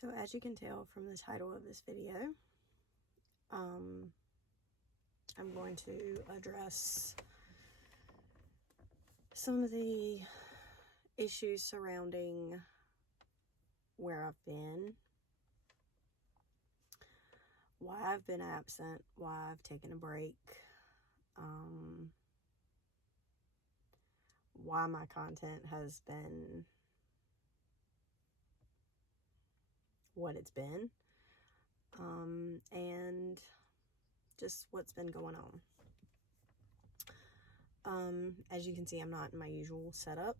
So as you can tell from the title of this video, I'm going to address some of the issues surrounding where I've been, why I've been absent, why I've taken a break, why my content has been what it's been, and just what's been going on. As you can see, I'm not in my usual setup.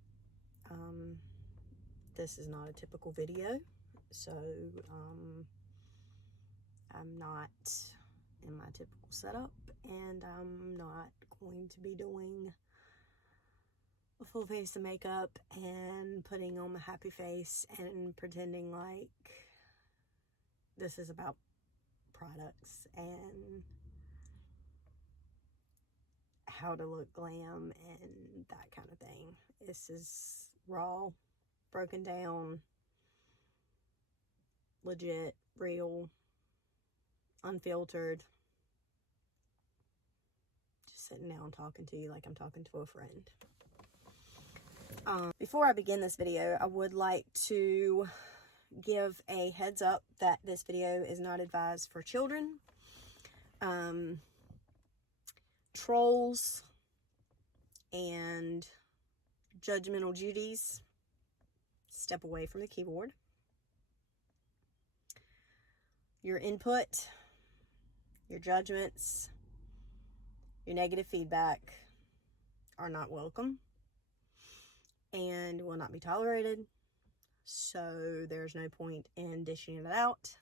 This is not a typical video, so I'm not in my typical setup, and I'm not going to be doing a full face of makeup and putting on my happy face and pretending like this is about products and how to look glam and that kind of thing. This is raw, broken down, legit, real, unfiltered. Just sitting down talking to you like I'm talking to a friend. Before I begin this video, I would like to give a heads up that this video is not advised for children. Trolls and judgmental Judies, step away from the keyboard. Your input, your judgments, your negative feedback are not welcome and will not be tolerated. So there's no point in dishing it out.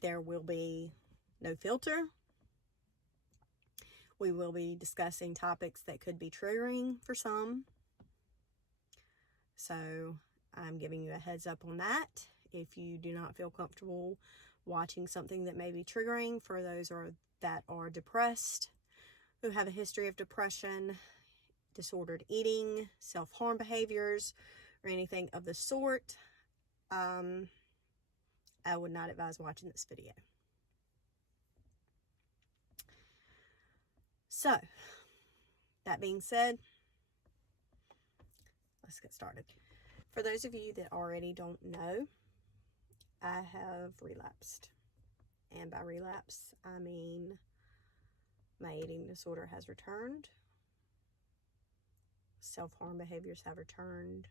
There will be no filter. We will be discussing topics that could be triggering for some. So I'm giving you a heads up on that. If you do not feel comfortable watching something that may be triggering for those that are depressed, who have a history of depression, disordered eating, self-harm behaviors, or anything of the sort, I would not advise watching this video. So, that being said, let's get started. For those of you that already don't know, I have relapsed. And by relapse, I mean my eating disorder has returned. Self-harm behaviors have returned.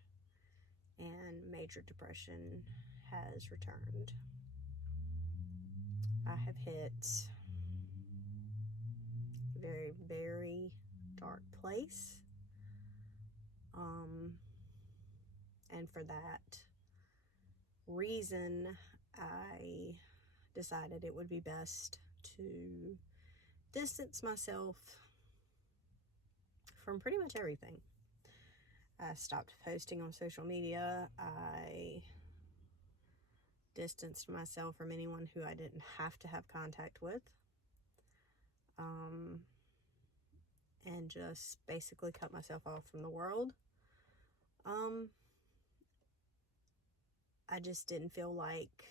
And major depression has returned. I have hit a very, very dark place. And for that reason, I decided it would be best to distance myself from pretty much everything. I stopped posting on social media. I distanced myself from anyone who I didn't have to have contact with. And just basically cut myself off from the world. I just didn't feel like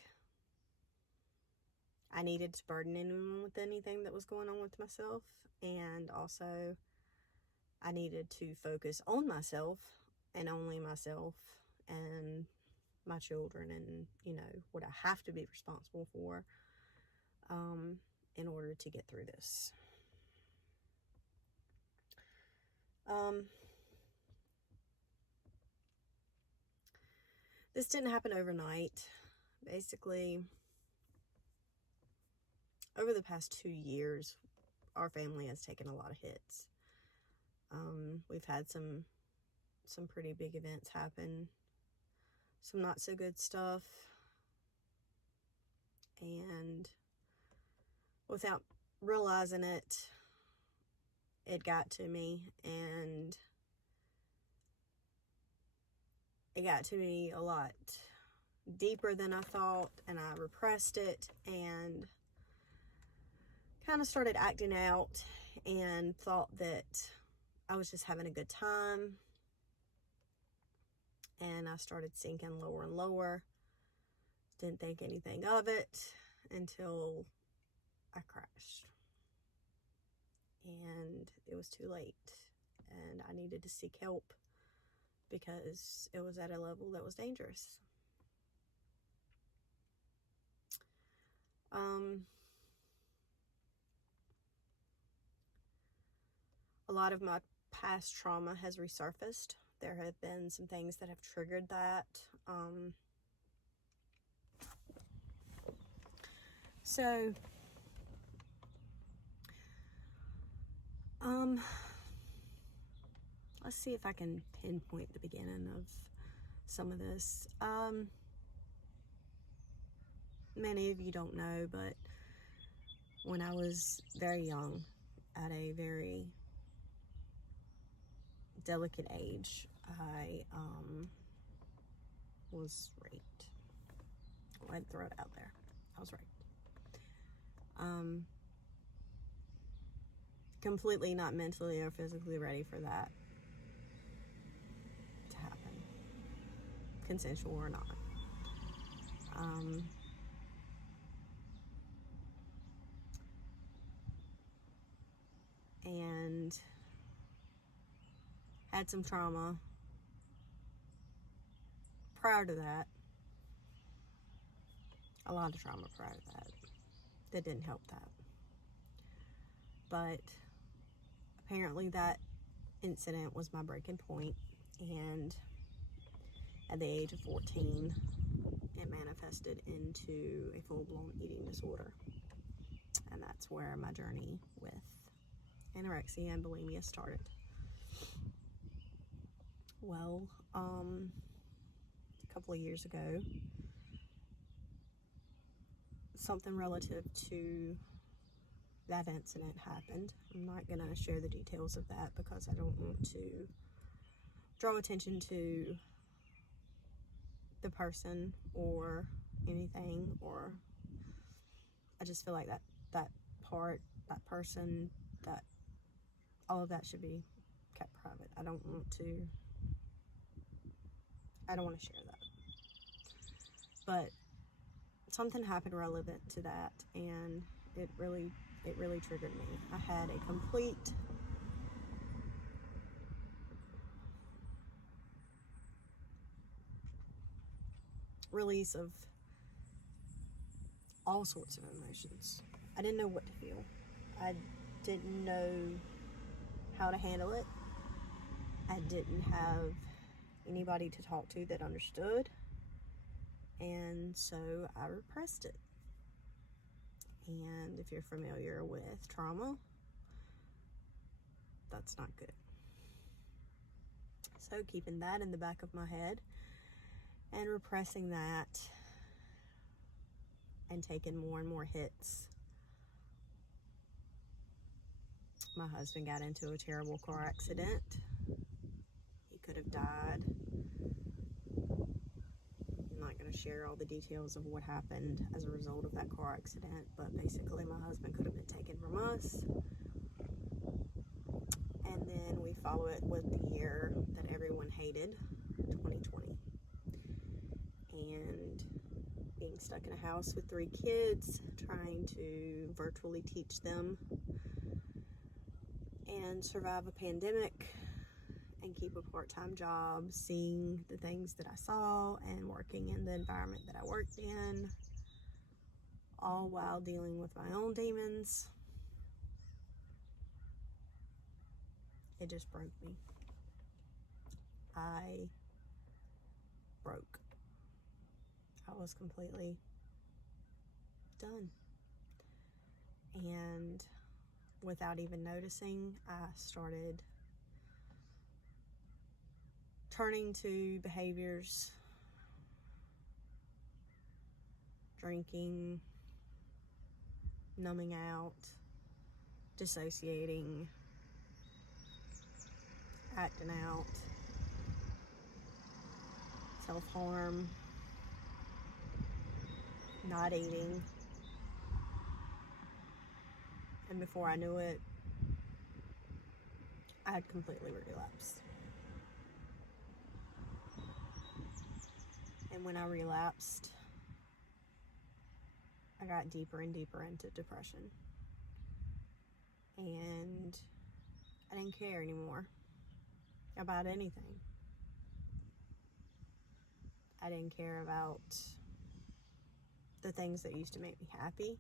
I needed to burden anyone with anything that was going on with myself. And also, I needed to focus on myself and only myself and my children and, what I have to be responsible for in order to get through this. This didn't happen overnight. Basically, over the past 2 years, our family has taken a lot of hits. We've had some pretty big events happen, some not so good stuff, and without realizing it, it got to me, and it got to me a lot deeper than I thought, and I repressed it and kind of started acting out and thought that I was just having a good time and I started sinking lower and lower. Didn't think anything of it until I crashed. And it was too late. And I needed to seek help because it was at a level that was dangerous. A lot of my past trauma has resurfaced. There have been some things that have triggered that. So, let's see if I can pinpoint the beginning of some of this. Many of you don't know, but when I was very young, at a very delicate age, I was raped. Go ahead and throw it out there. I was raped. Completely not mentally or physically ready for that to happen, consensual or not. And had some trauma prior to that. A lot of trauma prior to that. That didn't help that. But apparently that incident was my breaking point, and at the age of 14, it manifested into a full-blown eating disorder. And that's where my journey with anorexia and bulimia started. Well, a couple of years ago, something relative to that incident happened. I'm not going to share the details of that because I don't want to draw attention to the person or anything, or I just feel like that person, that all of that should be kept private. I don't want to share that. But something happened relevant to that, and it really triggered me. I had a complete release of all sorts of emotions. I didn't know what to feel. I didn't know how to handle it. I didn't have anybody to talk to that understood, and so I repressed it. And if you're familiar with trauma, that's not good. So keeping that in the back of my head and repressing that and taking more and more hits, my husband got into a terrible car accident. He could have died. I'm not going to share all the details of what happened as a result of that car accident, but basically my husband could have been taken from us. And then we follow it with the year that everyone hated, 2020. And being stuck in a house with 3 kids, trying to virtually teach them and survive a pandemic and keep a part-time job, seeing the things that I saw and working in the environment that I worked in, all while dealing with my own demons. It just broke me. I broke. I was completely done. And without even noticing, I started turning to behaviors, drinking, numbing out, dissociating, acting out, self-harm, not eating. And before I knew it, I had completely relapsed. And when I relapsed, I got deeper and deeper into depression. And I didn't care anymore about anything. I didn't care about the things that used to make me happy.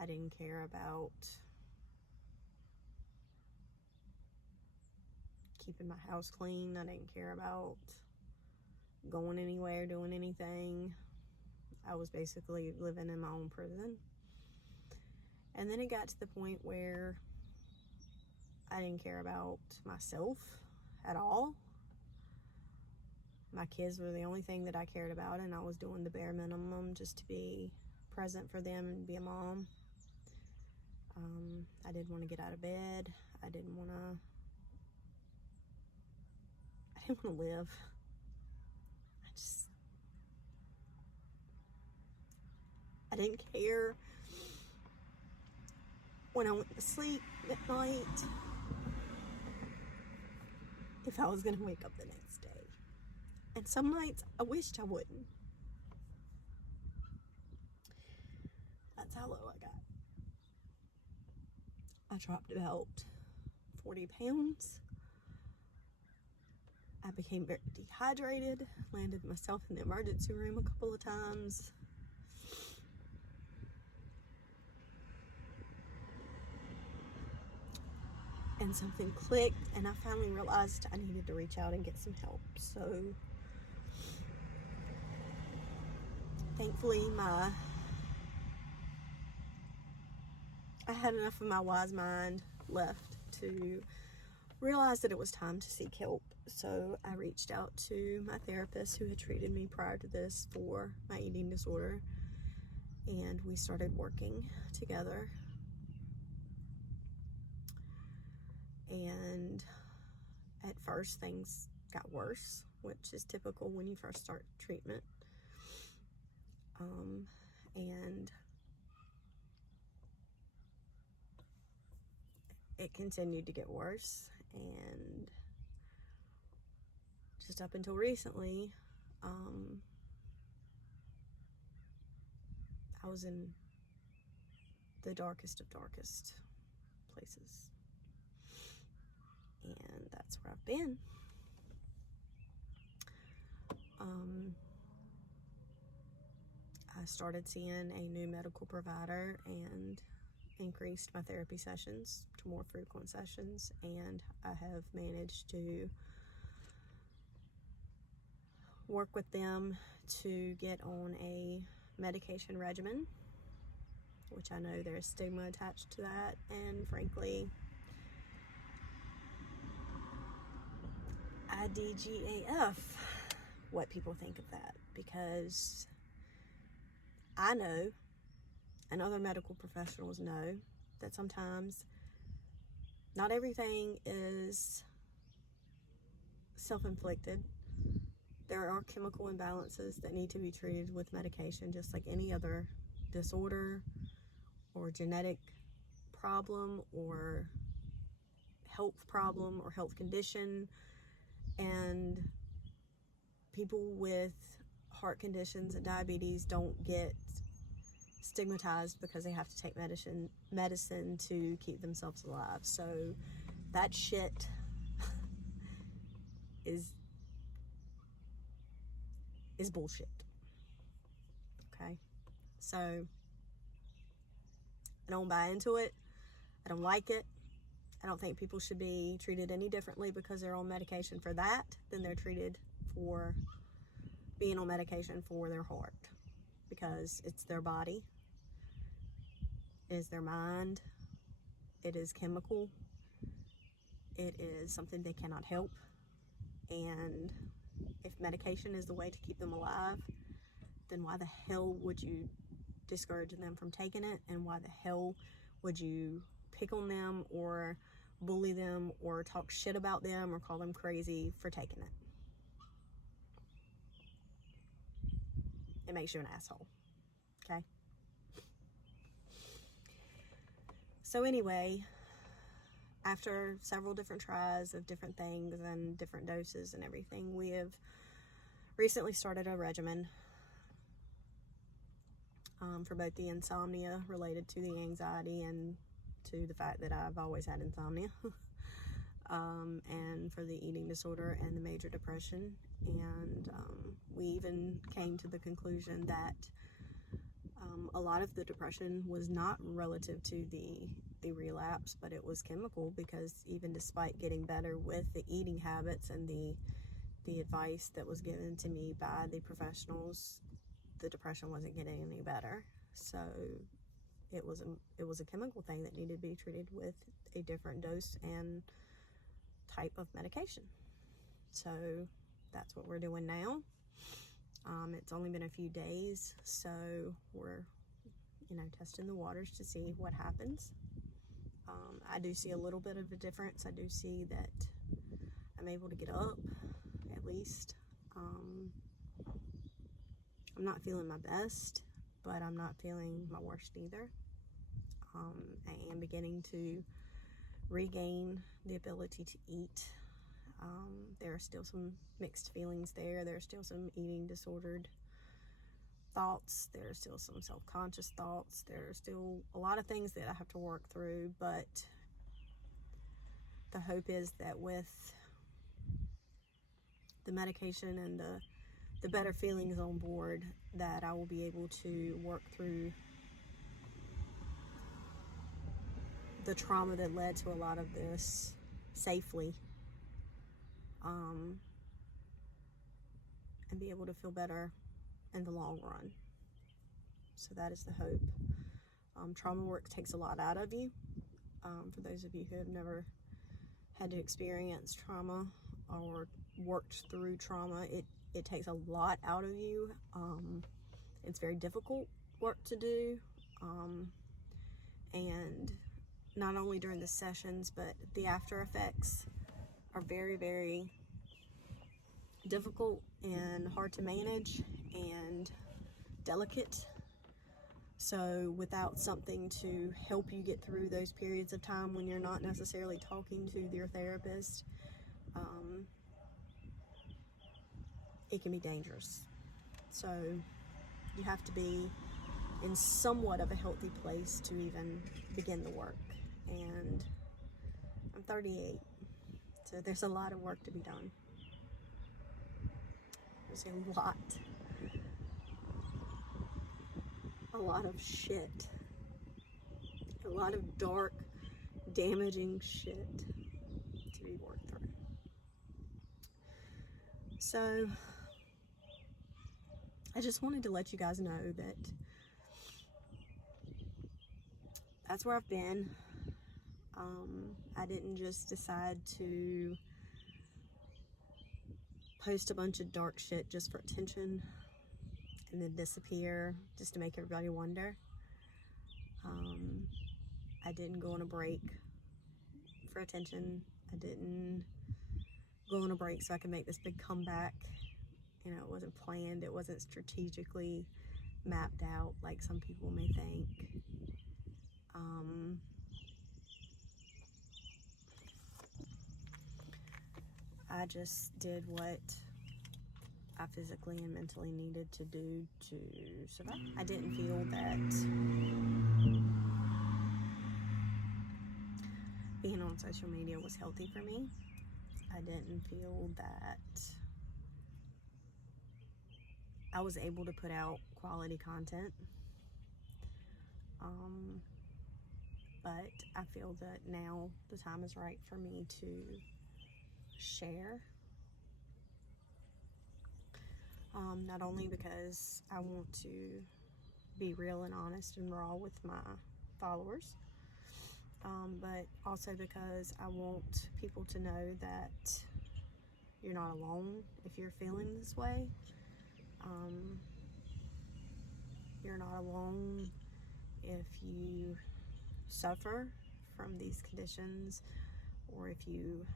I didn't care about keeping my house clean. I didn't care about going anywhere, doing anything. I was basically living in my own prison. And then it got to the point where I didn't care about myself at all. My kids were the only thing that I cared about, and I was doing the bare minimum just to be present for them and be a mom. I didn't want to get out of bed. I didn't want to live. I didn't care when I went to sleep at night if I was going to wake up the next day. And some nights I wished I wouldn't. That's how low I got. I dropped about 40 pounds. I became very dehydrated, landed myself in the emergency room a couple of times. And something clicked, and I finally realized I needed to reach out and get some help. So thankfully I had enough of my wise mind left to realize that it was time to seek help. So I reached out to my therapist who had treated me prior to this for my eating disorder, and we started working together. And at first things got worse, which is typical when you first start treatment. And it continued to get worse, and just up until recently, I was in the darkest of darkest places, and that's where I've been. I started seeing a new medical provider and increased my therapy sessions to more frequent sessions, and I have managed to work with them to get on a medication regimen, which I know there's stigma attached to that, and frankly, IDGAF what people think of that, because I know, and other medical professionals know, that sometimes not everything is self-inflicted. There are chemical imbalances that need to be treated with medication, just like any other disorder or genetic problem or health problem or health condition. And people with heart conditions and diabetes don't get stigmatized because they have to take medicine to keep themselves alive. So that shit is bullshit. Okay? So I don't buy into it. I don't like it. I don't think people should be treated any differently because they're on medication for that than they're treated for being on medication for their heart, because it's their body, it is their mind, it is chemical, it is something they cannot help. And if medication is the way to keep them alive, then why the hell would you discourage them from taking it? And why the hell would you pick on them or bully them or talk shit about them or call them crazy for taking it? It makes you an asshole. Okay? So anyway, after several different tries of different things and different doses and everything, we have recently started a regimen for both the insomnia related to the anxiety and to the fact that I've always had insomnia, and for the eating disorder and the major depression. And we even came to the conclusion that a lot of the depression was not relative to the relapse, but it was chemical, because even despite getting better with the eating habits and the advice that was given to me by the professionals, the depression wasn't getting any better. So it was a chemical thing that needed to be treated with a different dose and type of medication. So that's what we're doing now. It's only been a few days, so we're testing the waters to see what happens. I do see a little bit of a difference. I do see that I'm able to get up, at least. I'm not feeling my best, but I'm not feeling my worst either. I am beginning to regain the ability to eat. There are still some mixed feelings there. There are still some eating disordered thoughts. There are still some self-conscious thoughts. There are still a lot of things that I have to work through, but the hope is that with the medication and the better feelings on board, that I will be able to work through the trauma that led to a lot of this safely, and be able to feel better in the long run. So that is the hope. Trauma work takes a lot out of you. For those of you who have never had to experience trauma or worked through trauma, it takes a lot out of you. It's very difficult work to do, and not only during the sessions, but the after effects are very, very difficult and hard to manage and delicate. So without something to help you get through those periods of time when you're not necessarily talking to your therapist, it can be dangerous. So you have to be in somewhat of a healthy place to even begin the work. And I'm 38, so there's a lot of work to be done. There's a lot of shit, a lot of dark, damaging shit to be worked through. So I just wanted to let you guys know that that's where I've been. I didn't just decide to post a bunch of dark shit just for attention and then disappear just to make everybody wonder. I didn't go on a break for attention. I didn't go on a break so I could make this big comeback. It wasn't planned. It wasn't strategically mapped out like some people may think. I just did what I physically and mentally needed to do to survive. I didn't feel that being on social media was healthy for me. I didn't feel that I was able to put out quality content. But I feel that now the time is right for me to share. Not only because I want to be real and honest and raw with my followers, but also because I want people to know that you're not alone if you're feeling this way. You're not alone if you suffer from these conditions, or if you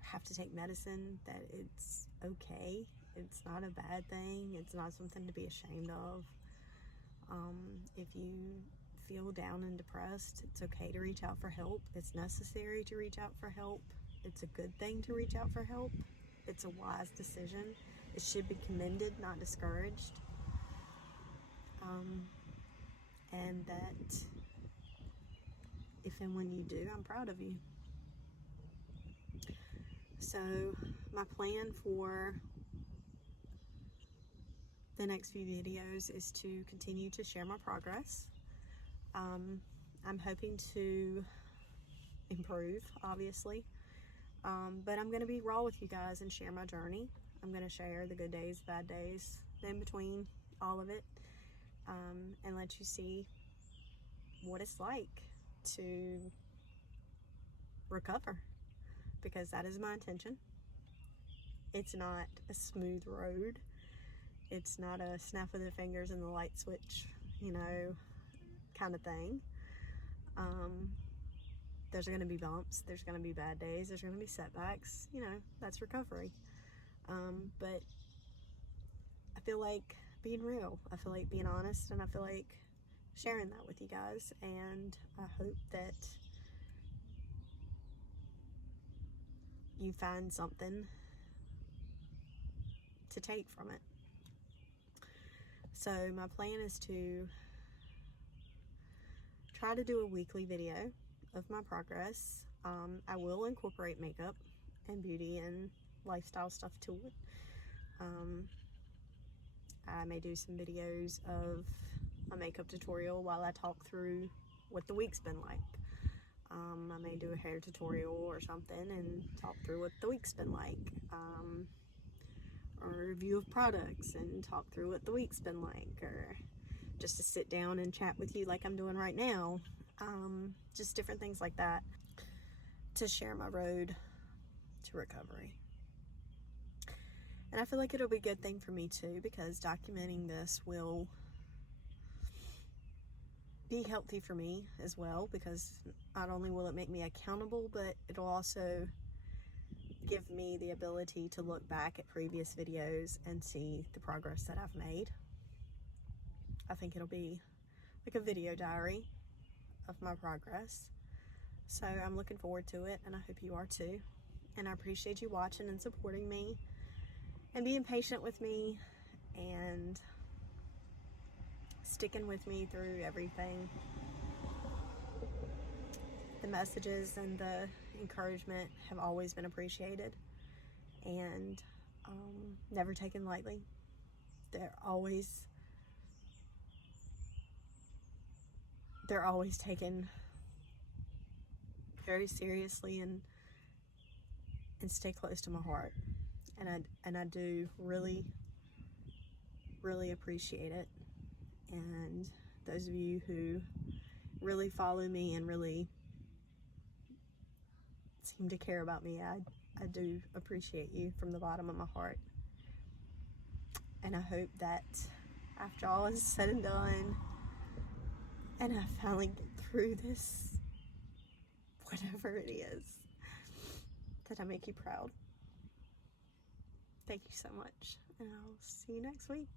have to take medicine, that it's okay. It's not a bad thing. It's not something to be ashamed of. If you feel down and depressed, it's okay to reach out for help. It's necessary to reach out for help. It's a good thing to reach out for help. It's a wise decision. it should be commended, not discouraged. And that if and when you do, I'm proud of you. So my plan for the next few videos is to continue to share my progress. I'm hoping to improve, obviously, but I'm going to be raw with you guys and share my journey. I'm going to share the good days, bad days, in between, all of it, and let you see what it's like to recover, because that is my intention. It's not a smooth road. It's not a snap of the fingers and the light switch, you know, kind of thing. There's going to be bumps. There's going to be bad days. There's going to be setbacks. You know, that's recovery. But I feel like being real. I feel like being honest, and I feel like sharing that with you guys. And I hope that you find something to take from it. So my plan is to try to do a weekly video of my progress. I will incorporate makeup and beauty and lifestyle stuff to it. I may do some videos of a makeup tutorial while I talk through what the week's been like. I may do a hair tutorial or something and talk through what the week's been like. Or a review of products and talk through what the week's been like. Or just to sit down and chat with you like I'm doing right now. Just different things like that to share my road to recovery. And I feel like it'll be a good thing for me too, because documenting this will be healthy for me as well, because not only will it make me accountable, but it'll also give me the ability to look back at previous videos and see the progress that I've made. I think it'll be like a video diary of my progress. So I'm looking forward to it, and I hope you are too. And I appreciate you watching and supporting me and being patient with me and sticking with me through everything. The messages and the encouragement have always been appreciated and never taken lightly. They're always taken very seriously and stay close to my heart. And I do really appreciate it. And those of you who really follow me and really seem to care about me, I do appreciate you from the bottom of my heart. And I hope that after all is said and done, and I finally get through this, whatever it is, that I make you proud. Thank you so much, and I'll see you next week.